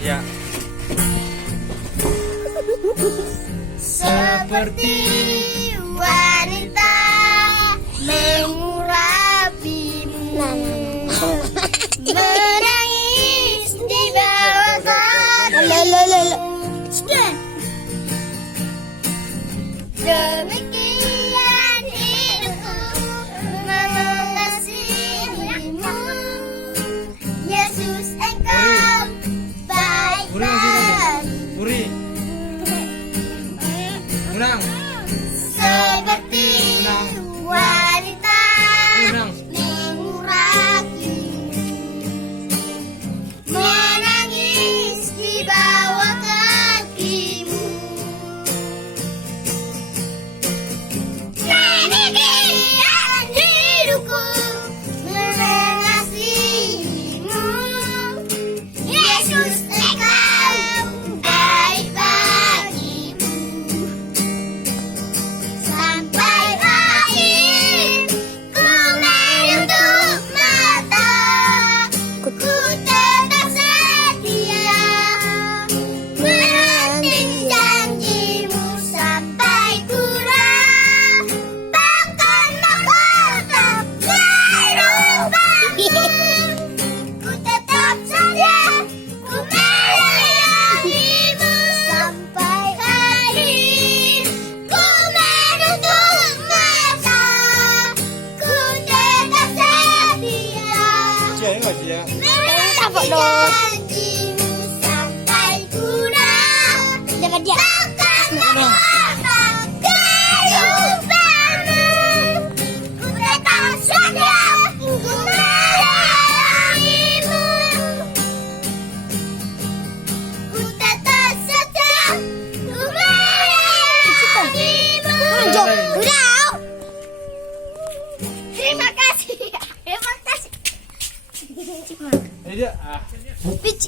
Ya. Seperti wanita mengurapimu, menangis di bawah kakimu. Demikian hidupku mengasihimu, Yesus engkau baik bagiku. Puri. Menang. Seperti wanita Menang. mengurapimu, menangis di bawah kakimu. Demikian hidupku mengasihimu, Yesus engkau baik bagiku. Sampai akhir ku menutup mata, ku tetap setia menanti janjimu sampai ku rapatkan mahkota kehidupanmu. Ku tetap setia, ku melayangimu sampai akhir. Ku menutup mata, ku tetap setia menanti janjimu sampai ku rapatkan mahkota kehidupanmu. Ku tetap setia, ku melayangimu. Ku tetap setia, ku melayangimu. Udah. Terima kasih. Terima kasih. Ini dia. Pici.